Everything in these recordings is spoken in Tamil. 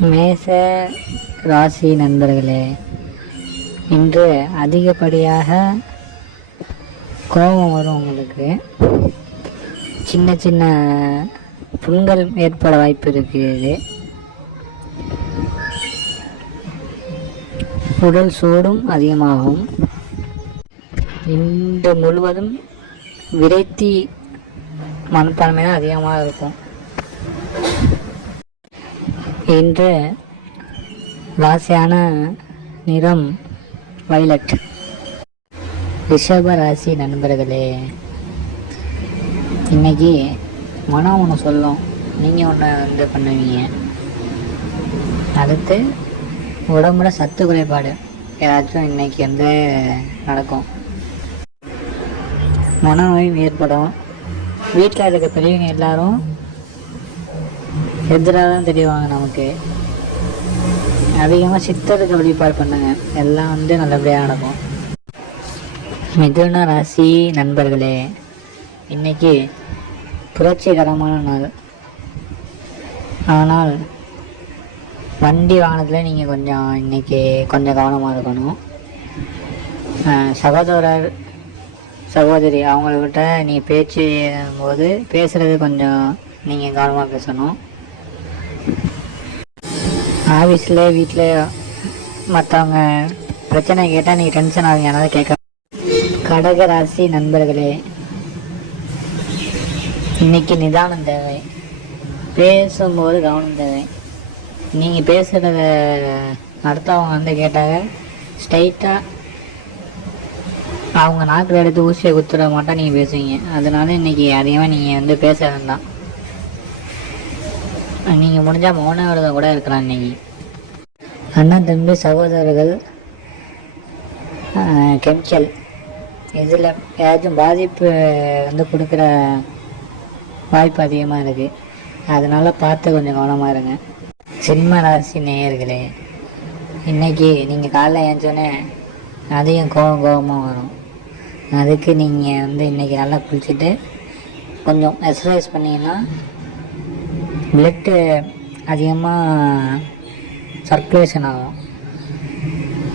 மேச ராசி நண்பர்களே இன்று அதிகப்படியாக கோபம் வரும் உங்களுக்கு. சின்ன சின்ன புண்கள் ஏற்பட வாய்ப்பு இருக்கிறது. உடல் சூடும் அதிகமாகும். இன்று முழுவதும் விரைத்தி மனப்பான்மை தான் அதிகமாக இருக்கும். இன்று ராசியான நிறம் வைலட் ரிஷப ராசி நண்பர்களே இன்னைக்கு மனம் ஒன்று சொல்லும். நீங்கள் ஒன்று வந்து பண்ணுவீங்க. அடுத்து உடம்புல சத்து குறைபாடு ஏதாச்சும் இன்னைக்கு வந்து நடக்கும். மனநோயும் ஏற்படும். வீட்டில் இருக்க பெரியவங்க எல்லாரும் எதிராக தான் தெரியுவாங்க நமக்கு. அதிகமாக சித்தருக்கு வழிபாடு பண்ணுங்க. எல்லாம் வந்து நல்லபடியாக நடக்கும். மிதுன ராசி நண்பர்களே இன்னைக்கு புரட்சிகரமான நாள். ஆனால் வண்டி வாகனத்தில் நீங்கள் கொஞ்சம் இன்னைக்கு கொஞ்சம் கவனமாக இருக்கணும். சகோதரர் சகோதரி அவங்கக்கிட்ட நீங்கள் பேச்சு போது பேசுகிறது கொஞ்சம் நீங்கள் கவனமாக பேசணும். ஆஃபீஸில் வீட்டில் மற்றவங்க பிரச்சனை கேட்டால் நீங்கள் டென்ஷன் ஆகுங்க அதனால் கேட்க கடக ராசி நண்பர்களே இன்னைக்கு நிதானம் தேவை. பேசும்போது கவனம் தேவை. நீங்கள் பேசுகிறத அடுத்தவங்க வந்து கேட்டாங்க. ஸ்ட்ரைட்டாக அவங்க நாக்கில் எடுத்து ஊசியை குத்துட மாட்டா நீங்கள் பேசுவீங்க. அதனால இன்னைக்கு அதிகமாக நீங்கள் வந்து பேச வேண்டாம். நீங்கள் முடிஞ்சால் மௌன விரதம் கூட இருக்கலாம் இன்னைக்கு. அண்ணன் தம்பி சகோதரர்கள் கெமிக்கல். இதில் ஏதாச்சும் பாதிப்பு வந்து கொடுக்குற வாய்ப்பு அதிகமாக இருக்குது அதனால் பார்த்து கொஞ்சம் கவனமாக இருங்க. சிம்ம ராசி நேயர்களே இன்னைக்கு நீங்கள் காலைல ஏஞ்சோன்னே அதிகம் கோபம் கோபமாக வரும். அதுக்கு நீங்கள் வந்து இன்றைக்கி நல்லா குளிச்சுட்டு கொஞ்சம் எக்ஸசைஸ் பண்ணிங்கன்னா பிளட்டு அதிகமாக சர்க்குலேஷன் ஆகும்.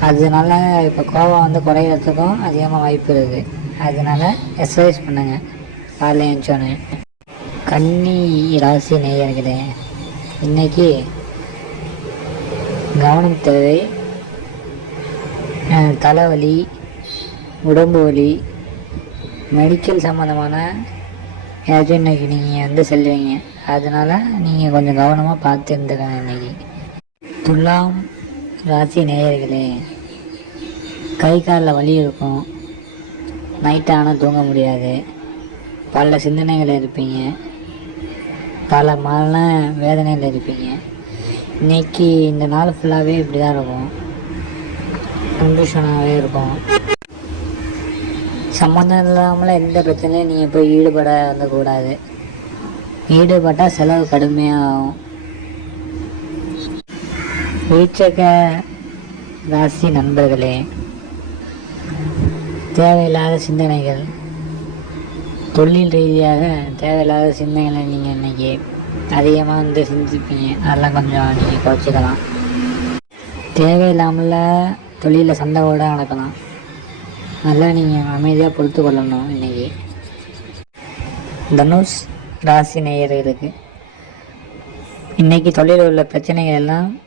அதனால இப்போ கோவம் வந்து குறையிறதுக்கும் அதிகமாக வாய்ப்பு இருக்குது அதனால எக்ஸசைஸ் பண்ணுங்கள் காலையில் எழுந்தோன்னே கன்னி ராசி நேயர்களே இன்னைக்கு கவனம் தேவை. தலைவலி உடம்பு வலி மெடிக்கல் சம்மந்தமான ஏதாச்சும் இன்னைக்கு நீங்கள் வந்து செல்வீங்க அதனால் நீங்கள் கொஞ்சம் கவனமாக பார்த்து இருந்துக்கணும் இன்னைக்கு. துலாம் ராசி நேயர்களே கை காலில் வலி இருக்கும். நைட் ஆனால் தூங்க முடியாது. பல சிந்தனைகள் இருப்பீங்க. பல மன வேதனையில் இருப்பீங்க. இன்னைக்கு இந்த நாள் ஃபுல்லாகவே இப்படி தான் இருக்கும். கண்டிஷனாகவே இருக்கும். சம்மந்தம் இல்லாமல் எந்த பிரச்சனையும் நீங்கள் போய் ஈடுபட வந்துக்கூடாது ஈடுபட்டால் செலவு கடுமையாக ஆகும் வீச்சக ராசி நண்பர்களே தேவையில்லாத சிந்தனைகள். தொழில் ரீதியாக தேவையில்லாத சிந்தனைகளை நீங்கள் இன்றைக்கி அதிகமாக வந்து சிந்திப்பீங்க. அதெல்லாம் கொஞ்சம் நீங்கள் குறைச்சிக்கலாம். தேவையில்லாமல் தொழிலில் சண்டை கூட நடக்கலாம். நல்லா நீங்கள் அமைதியாக பொறுத்து கொள்ளணும் இன்றைக்கி தனுஷ் ராசி நேயர்களுக்கு. இன்னைக்கு தொழிலில் உள்ள பிரச்சனைகள் எல்லாம்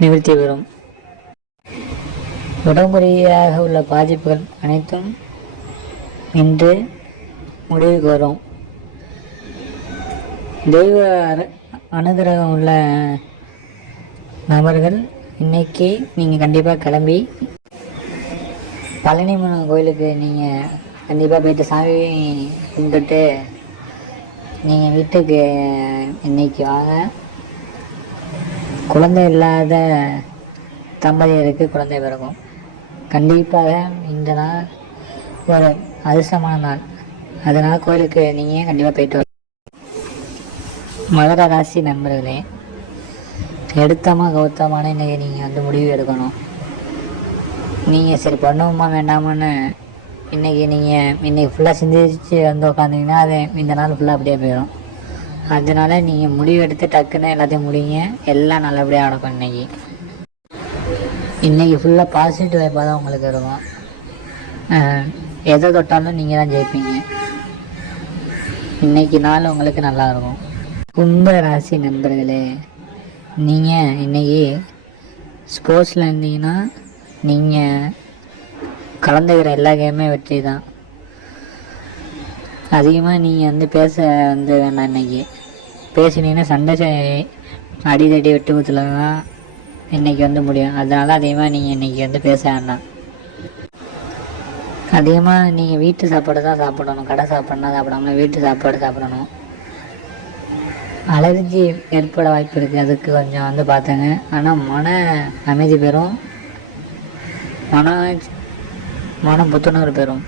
நிவர்த்தி வரும் உடம்பு ரீதியாக உள்ள பாதிப்புகள் அனைத்தும் இன்று முடிவுக்கு வரும். தெய்வ அரு- அனுகிரகம் உள்ள நபர்கள் இன்னைக்கு நீங்கள் கண்டிப்பாக கிளம்பி பழனி கோயிலுக்கு நீங்கள் கண்டிப்பாக போயிட்டு சாமி கும்பிட்டு நீங்கள் வீட்டுக்கு இன்னைக்கு வாங்க குழந்தை இல்லாத தம்பதியருக்கு குழந்தை பிறக்கும். கண்டிப்பாக இந்த நாள் ஒரு அதிர்ஷ்டமான நாள். அதனால் கோயிலுக்கு நீங்கள் கண்டிப்பாக போயிட்டு வரணும். மகர ராசி நண்பர்களே எடுத்தமாக கௌத்தமான இன்றைக்கி நீங்கள் வந்து முடிவு எடுக்கணும். நீங்கள் சரி பண்ணுவோமா வேண்டாமான்னு இன்றைக்கி நீங்கள் இன்றைக்கி ஃபுல்லாக சிந்திச்சு வந்து உட்காந்திங்கன்னா அது இந்த நாள் ஃபுல்லாக அப்படியே போயிடும் அதனால நீங்கள் முடிவு எடுத்து டக்குன்னு எல்லாத்தையும் முடிங்க. எல்லாம் நல்லபடியாக நடக்கும் இன்றைக்கி இன்றைக்கி ஃபுல்லாக பாசிட்டிவ் வைப்பாக தான் உங்களுக்கு இருக்கும். எதை தொட்டாலும் நீங்கள் தான் ஜெயிப்பீங்க. இன்னைக்கு நாள் உங்களுக்கு நல்லா இருக்கும். கும்ப ராசி நண்பர்களே நீங்கள் இன்றைக்கி ஸ்போர்ட்ஸில் இருந்தீங்கன்னா நீங்கள் கலந்துக்கிற எல்லா கேமே வெற்றி தான் அதிகமாக நீங்கள் வந்து பேச வந்து வேண்டாம் இன்னைக்கு. பேசினீங்கன்னா சண்டை அடி தடி வெட்டு குத்துல தான் இன்றைக்கி வந்து முடியும். அதனால அதிகமாக நீங்கள் இன்றைக்கி வந்து பேச வேண்டாம். அதிகமாக நீங்கள் வீட்டு சாப்பாடு தான் சாப்பிடணும். கடை சாப்பாடுனா சாப்பிடாம வீட்டு சாப்பாடு சாப்பிடணும். அலர்ஜி ஏற்பட வாய்ப்பு இருக்குது அதுக்கு கொஞ்சம் வந்து பார்த்துங்க ஆனால் மன அமைதி பெறும். மன மன புத்துணர்வு பெறும்.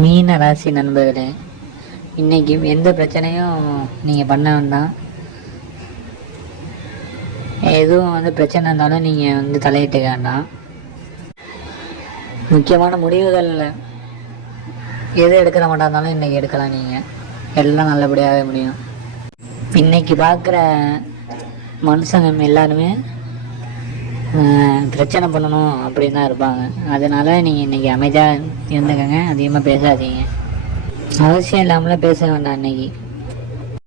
மீன ராசி நண்பர்களே இன்னைக்கு எந்த பிரச்சனையும் நீங்கள் பண்ண வேண்டாம் எதுவும் வந்து பிரச்சனை இருந்தாலும் நீங்கள் வந்து தலையிட்டுக்க வேண்டாம் முக்கியமான முடிவுகள் எது எடுக்கிற மாட்டா இருந்தாலும் இன்றைக்கி எடுக்கலாம் நீங்கள் எல்லாம் நல்லபடியாகவே முடியும். இன்னைக்கு பார்க்குற மனுஷங்க எல்லாருமே பிரச்சனை பண்ணணும் அப்படின்னு தான் இருப்பாங்க. அதனால நீங்கள் இன்றைக்கி அமைதியாக இருந்துக்கங்க. அதிகமாக பேசாதீங்க. அவசியம் இல்லாமலாம் பேச வேண்டாம் இன்னைக்கு.